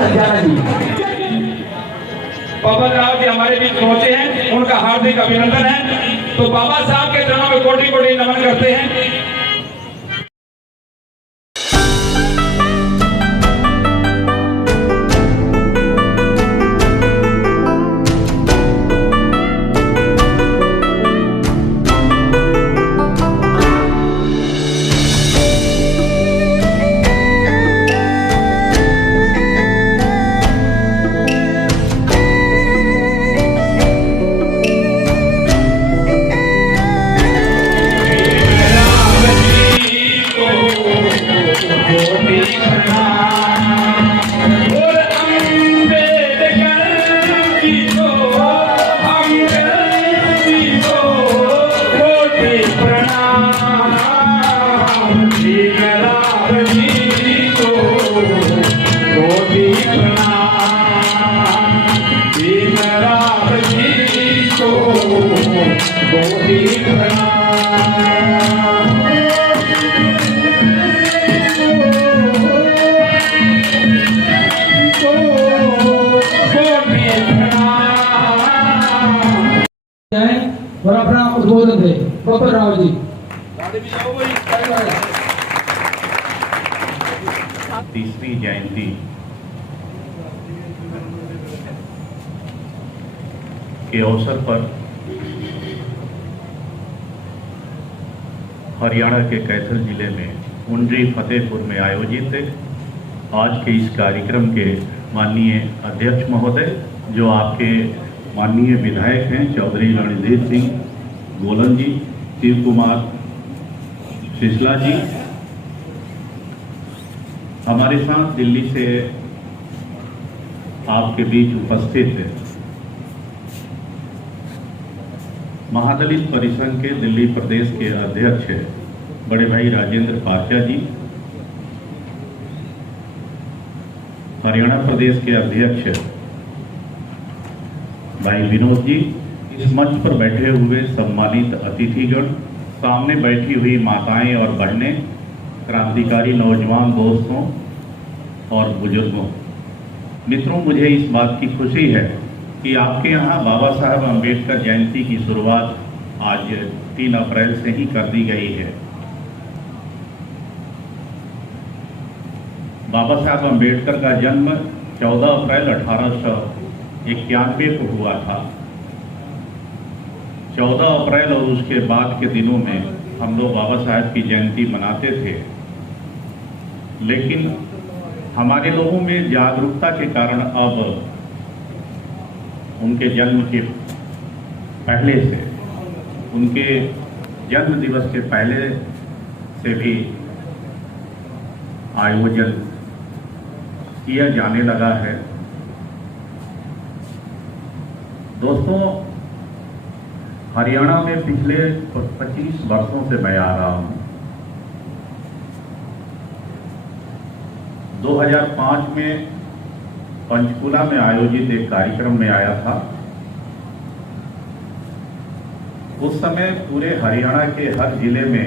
संध्याना जी। पवन राव जी हमारे बीच पहुंचे हैं, उनका हार्दिक अभिनंदन है। तो बाबा साहब के चरणों में कोटि कोटि नमन करते हैं। और अपना उद्बोधन दे पवन राव जी। 30वीं जयंती के अवसर पर हरियाणा के कैथल जिले में उंडरी फतेहपुर में आयोजित आज के इस कार्यक्रम के माननीय अध्यक्ष महोदय, जो आपके माननीय विधायक हैं चौधरी रणधीर सिंह गोलन जी, शिव कुमार सिसला जी, हमारे साथ दिल्ली से आपके बीच उपस्थित महादलित परिसंघ के दिल्ली प्रदेश के अध्यक्ष बड़े भाई राजेंद्र पाचा जी, हरियाणा प्रदेश के अध्यक्ष भाई विनोद जी, इस मंच पर बैठे हुए सम्मानित अतिथिगण, सामने बैठी हुई माताएं और बहनें, क्रांतिकारी नौजवान दोस्तों और बुजुर्गों, मित्रों, मुझे इस बात की खुशी है कि आपके यहाँ बाबा साहब अम्बेडकर जयंती की शुरुआत आज 3 अप्रैल से ही कर दी गई है। बाबा साहब अम्बेडकर का जन्म 14 अप्रैल 1891 को हुआ था। 14 अप्रैल और उसके बाद के दिनों में हम लोग बाबा साहब की जयंती मनाते थे, लेकिन हमारे लोगों में जागरूकता के कारण अब उनके जन्म के पहले से, उनके जन्म दिवस के पहले से भी आयोजन किया जाने लगा है। दोस्तों, हरियाणा में पिछले 25 वर्षों से मैं आ रहा हूं। 2005 में पंचकुला में आयोजित एक कार्यक्रम में आया था। उस समय पूरे हरियाणा के हर जिले में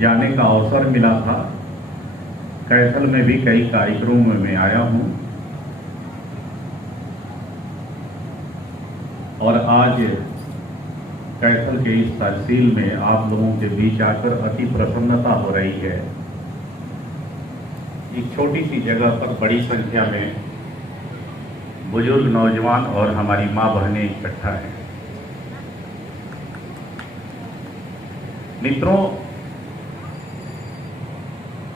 जाने का अवसर मिला था। कैथल में भी कई कार्यक्रमों में आया हूं और आज कैथल के इस तहसील में आप लोगों के बीच आकर अति प्रसन्नता हो रही है। एक छोटी सी जगह पर बड़ी संख्या में बुजुर्ग, नौजवान और हमारी माँ बहनें इकट्ठा हैं। मित्रों,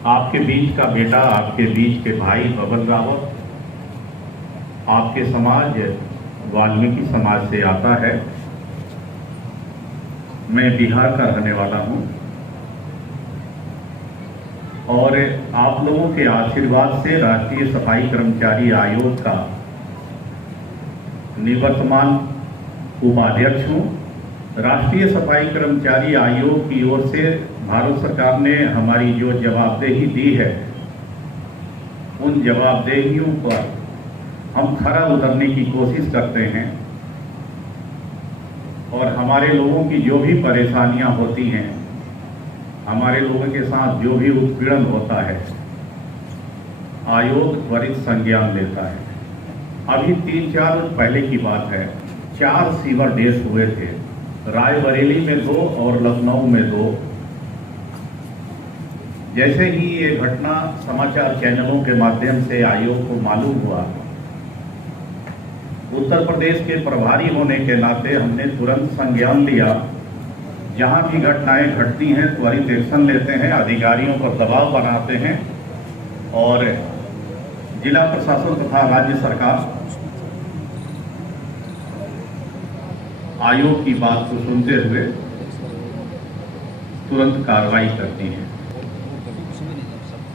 आपके बीच का बेटा, आपके बीच के भाई पवन रावत आपके समाज वाल्मीकि समाज से आता है। मैं बिहार का रहने वाला हूं और आप लोगों के आशीर्वाद से राष्ट्रीय सफाई कर्मचारी आयोग का निवर्तमान उपाध्यक्ष हूं। राष्ट्रीय सफाई कर्मचारी आयोग की ओर से भारत सरकार ने हमारी जो जवाबदेही दी है, उन जवाबदेहियों पर हम खरा उतरने की कोशिश करते हैं और हमारे लोगों की जो भी परेशानियां होती हैं, हमारे लोगों के साथ जो भी उत्पीड़न होता है, आयोग त्वरित संज्ञान लेता है। अभी 3-4 रोज पहले की बात है, 4 सीवर डेथ हुए थे, रायबरेली में 2 और लखनऊ में 2। जैसे ही ये घटना समाचार चैनलों के माध्यम से आयोग को मालूम हुआ, उत्तर प्रदेश के प्रभारी होने के नाते हमने तुरंत संज्ञान लिया। जहां भी घटनाएं घटती हैं त्वरित एक्शन लेते हैं, अधिकारियों पर दबाव बनाते हैं और जिला प्रशासन तथा राज्य सरकार आयोग की बात को सुनते हुए तुरंत कार्रवाई करती है।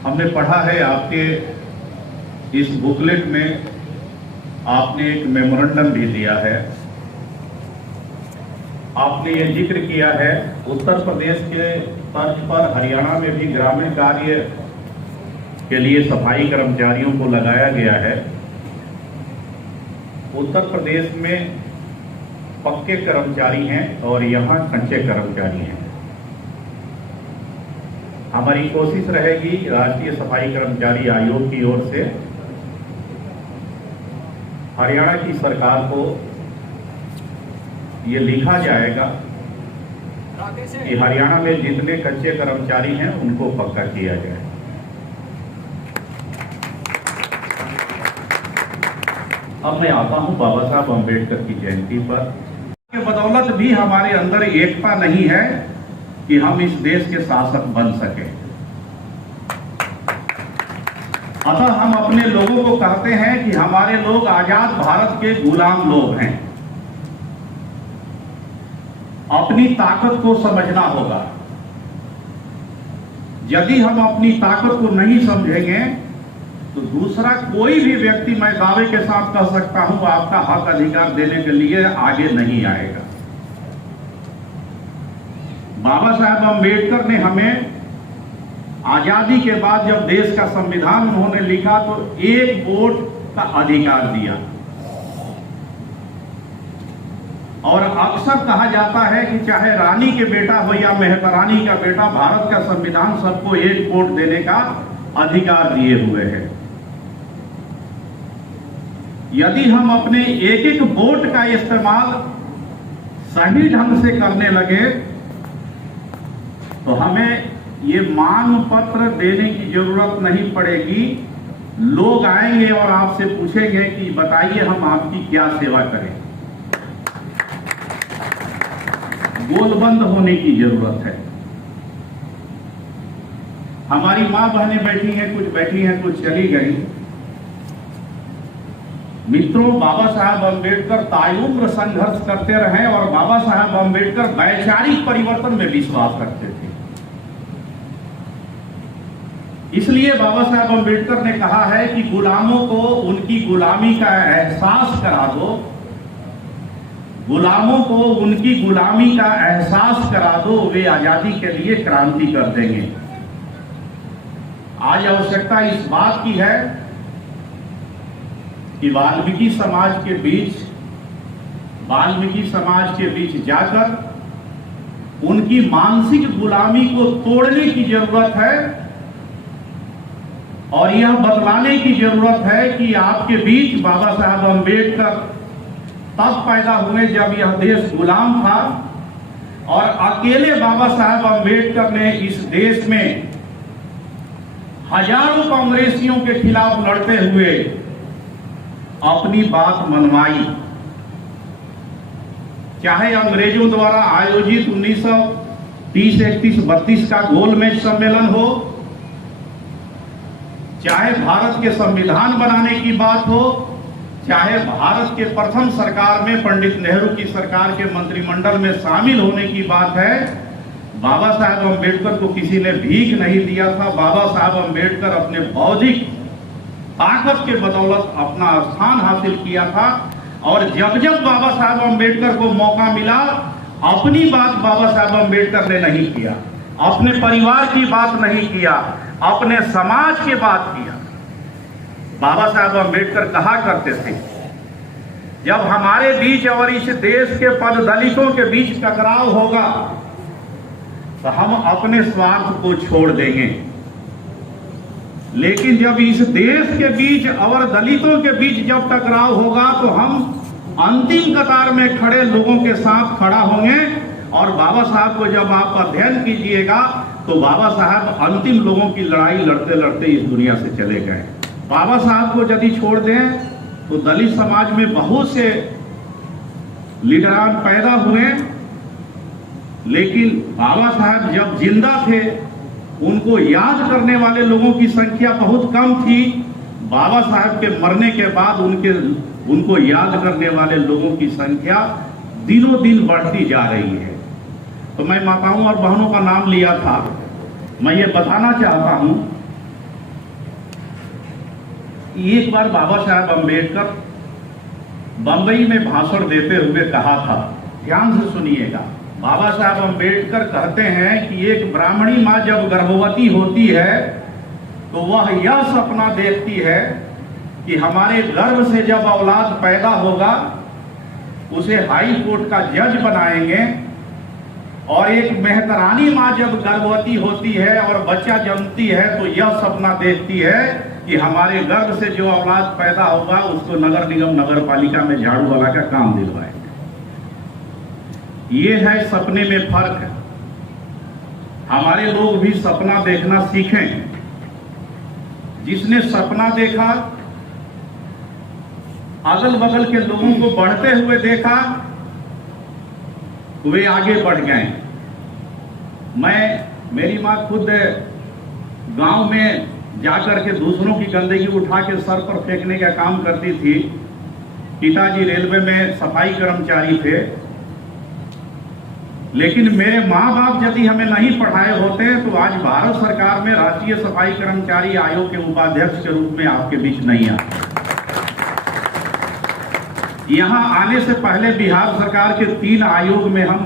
हमने पढ़ा है आपके इस बुकलेट में, आपने एक मेमोरेंडम भी दिया है। आपने ये जिक्र किया है उत्तर प्रदेश के तर्ज पर हरियाणा में भी ग्रामीण कार्य के लिए सफाई कर्मचारियों को लगाया गया है। उत्तर प्रदेश में पक्के कर्मचारी हैं और यहाँ कच्चे कर्मचारी हैं। हमारी कोशिश रहेगी राष्ट्रीय सफाई कर्मचारी आयोग की ओर से हरियाणा की सरकार को ये लिखा जाएगा कि हरियाणा में जितने कच्चे कर्मचारी हैं उनको पक्का किया जाए। अब मैं आता हूं बाबा साहब अम्बेडकर की जयंती पर। के बदौलत भी हमारे अंदर एकता नहीं है कि हम इस देश के शासक बन सके। अतः हम अपने लोगों को कहते हैं कि हमारे लोग आजाद भारत के गुलाम लोग हैं। अपनी ताकत को समझना होगा। यदि हम अपनी ताकत को नहीं समझेंगे तो दूसरा कोई भी व्यक्ति, मैं दावे के साथ कह सकता हूं, आपका हक अधिकार देने के लिए आगे नहीं आएगा। बाबा साहब अम्बेडकर ने हमें आजादी के बाद जब देश का संविधान उन्होंने लिखा तो 1 वोट का अधिकार दिया। और अक्सर कहा जाता है कि चाहे रानी के बेटा हो या मेहतरानी का बेटा, भारत का संविधान सबको 1 वोट देने का अधिकार दिए हुए है। यदि हम अपने एक वोट का इस्तेमाल सही ढंग से करने लगे तो हमें ये मांग पत्र देने की जरूरत नहीं पड़ेगी। लोग आएंगे और आपसे पूछेंगे कि बताइए हम आपकी क्या सेवा करें। गोलबंद होने की जरूरत है। हमारी मां बहनें बैठी हैं, कुछ बैठी हैं, कुछ चली गई। मित्रों, बाबा साहब अम्बेडकर तायुम्र संघर्ष करते रहे और बाबा साहब अम्बेडकर वैचारिक परिवर्तन में विश्वास रखते थे। इसलिए बाबा साहब अम्बेडकर ने कहा है कि गुलामों को उनकी गुलामी का एहसास करा दो, गुलामों को उनकी गुलामी का एहसास करा दो, वे आजादी के लिए क्रांति कर देंगे। आज आवश्यकता इस बात की है कि वाल्मीकि समाज के बीच जाकर उनकी मानसिक गुलामी को तोड़ने की जरूरत है और यह बतलाने की जरूरत है कि आपके बीच बाबा साहब अम्बेडकर तब पैदा हुए जब यह देश गुलाम था और अकेले बाबा साहब अम्बेडकर ने इस देश में हजारों कांग्रेसियों के खिलाफ लड़ते हुए अपनी बात मनवाई। चाहे अंग्रेजों द्वारा आयोजित 1930, 31, 32 का गोलमेज सम्मेलन हो, चाहे भारत के संविधान बनाने की बात हो, चाहे भारत के प्रथम सरकार में पंडित नेहरू की सरकार के मंत्रिमंडल में शामिल होने की बात है, बाबा साहब अम्बेडकर को किसी ने भीख नहीं दिया था। बाबा साहब अम्बेडकर अपने बौद्धिक ताकत के बदौलत अपना स्थान हासिल किया था और जब जब बाबा साहब अम्बेडकर को मौका मिला, अपनी बात बाबा साहब अम्बेडकर ने नहीं किया, अपने परिवार की बात नहीं किया, अपने समाज की बात किया। बाबा साहब अम्बेडकर कहा करते थे, जब हमारे बीच और इस देश के पद दलितों के बीच टकराव होगा तो हम अपने स्वार्थ को छोड़ देंगे। लेकिन जब इस देश के बीच और दलितों के बीच जब टकराव होगा तो हम अंतिम कतार में खड़े लोगों के साथ खड़ा होंगे। और बाबा साहब को जब आप अध्ययन कीजिएगा तो बाबा साहब अंतिम लोगों की लड़ाई लड़ते लड़ते इस दुनिया से चले गए। बाबा साहब को यदि छोड़ दें तो दलित समाज में बहुत से लीडरान पैदा हुए, लेकिन बाबा साहब जब जिंदा थे उनको याद करने वाले लोगों की संख्या बहुत कम थी। बाबा साहब के मरने के बाद उनको याद करने वाले लोगों की संख्या दिनों दिन बढ़ती जा रही है। तो मैं माताओं और बहनों का नाम लिया था। मैं ये बताना चाहता हूं, एक बार बाबा साहब अम्बेडकर बंबई में भाषण देते हुए कहा था, ध्यान से सुनिएगा। बाबा साहब अम्बेडकर कहते हैं कि एक ब्राह्मणी माँ जब गर्भवती होती है तो वह यह सपना देखती है कि हमारे गर्भ से जब औलाद पैदा होगा उसे हाई कोर्ट का जज बनाएंगे। और एक मेहतरानी माँ जब गर्भवती होती है और बच्चा जन्मती है तो यह सपना देखती है कि हमारे गर्भ से जो औलाद पैदा होगा उसको नगर निगम नगर पालिका में झाड़ू वाला का काम दिलवाएंगे। ये है सपने में फर्क। हमारे लोग भी सपना देखना सीखें। जिसने सपना देखा, अगल बगल के लोगों को बढ़ते हुए देखा, वे आगे बढ़ गए। मेरी माँ खुद गांव में जाकर के दूसरों की गंदगी उठा के सर पर फेंकने का काम करती थी। पिताजी रेलवे में सफाई कर्मचारी थे, लेकिन मेरे माँ बाप यदि हमें नहीं पढ़ाए होते तो आज भारत सरकार में राष्ट्रीय सफाई कर्मचारी आयोग के उपाध्यक्ष के रूप में आपके बीच नहीं आते। यहाँ आने से पहले बिहार सरकार के 3 आयोग में हम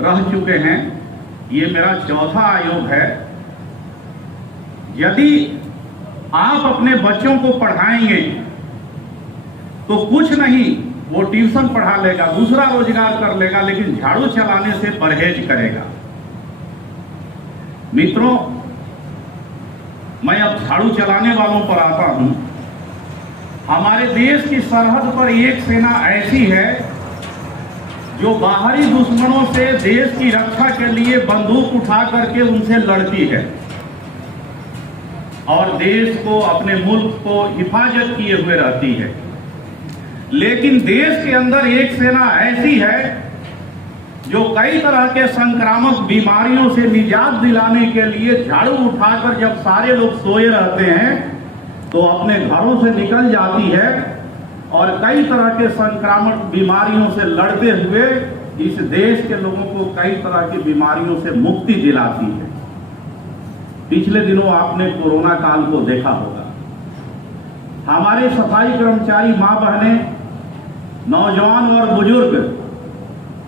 रह चुके हैं। ये मेरा चौथा आयोग है। यदि आप अपने बच्चों को पढ़ाएंगे तो कुछ नहीं, वो ट्यूशन पढ़ा लेगा, दूसरा रोजगार कर लेगा, लेकिन झाड़ू चलाने से परहेज करेगा। मित्रों, मैं अब झाड़ू चलाने वालों पर आता हूं। हमारे देश की सरहद पर एक सेना ऐसी है जो बाहरी दुश्मनों से देश की रक्षा के लिए बंदूक उठा करके उनसे लड़ती है और देश को, अपने मुल्क को हिफाजत किए हुए रहती है। लेकिन देश के अंदर एक सेना ऐसी है जो कई तरह के संक्रामक बीमारियों से निजात दिलाने के लिए झाड़ू उठाकर जब सारे लोग सोए रहते हैं तो अपने घरों से निकल जाती है और कई तरह के संक्रामक बीमारियों से लड़ते हुए इस देश के लोगों को कई तरह की बीमारियों से मुक्ति दिलाती है। पिछले दिनों आपने कोरोना काल को देखा होगा। हमारे सफाई कर्मचारी मां बहनें, नौजवान और बुजुर्ग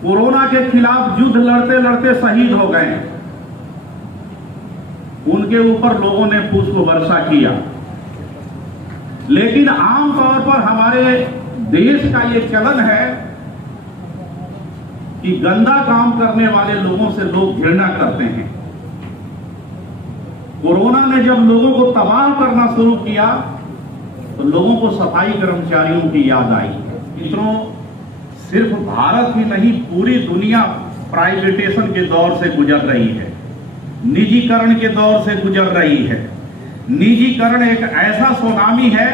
कोरोना के खिलाफ युद्ध लड़ते लड़ते शहीद हो गए। उनके ऊपर लोगों ने पुष्प वर्षा किया। लेकिन आमतौर पर हमारे देश का ये चलन है कि गंदा काम करने वाले लोगों से लोग घृणा करते हैं। कोरोना ने जब लोगों को तबाह करना शुरू किया तो लोगों को सफाई कर्मचारियों की याद आई। मित्रों, सिर्फ भारत ही नहीं, पूरी दुनिया प्राइवेटेशन के दौर से गुजर रही है, निजीकरण के दौर से गुजर रही है। निजीकरण एक ऐसा सुनामी है,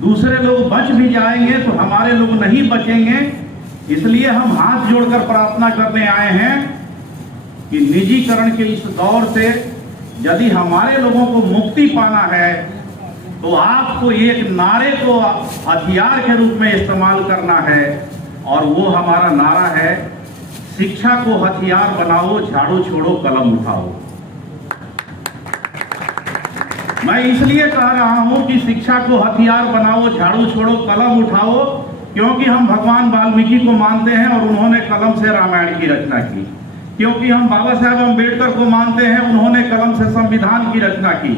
दूसरे लोग बच भी जाएंगे तो हमारे लोग नहीं बचेंगे। इसलिए हम हाथ जोड़कर प्रार्थना करने आए हैं कि निजीकरण के इस दौर से यदि हमारे लोगों को मुक्ति पाना है तो आपको एक नारे को हथियार के रूप में इस्तेमाल करना है, और वो हमारा नारा है, शिक्षा को हथियार बनाओ, झाड़ू छोड़ो, कलम उठाओ। मैं इसलिए कह रहा हूं कि शिक्षा को हथियार बनाओ, झाड़ू छोड़ो, कलम उठाओ, क्योंकि हम भगवान वाल्मीकि को मानते हैं और उन्होंने कलम से रामायण की रचना की। क्योंकि हम बाबा साहब अम्बेडकर को मानते हैं, उन्होंने कलम से संविधान की रचना की।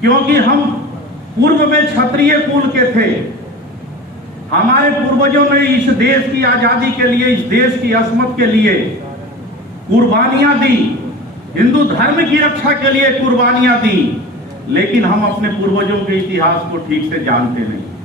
क्योंकि हम पूर्व में क्षत्रिय कुल के थे, हमारे पूर्वजों ने इस देश की आजादी के लिए, इस देश की अस्मत के लिए कुर्बानियां दी, हिंदू धर्म की रक्षा के लिए कुर्बानियां दी। लेकिन हम अपने पूर्वजों के इतिहास को ठीक से जानते नहीं।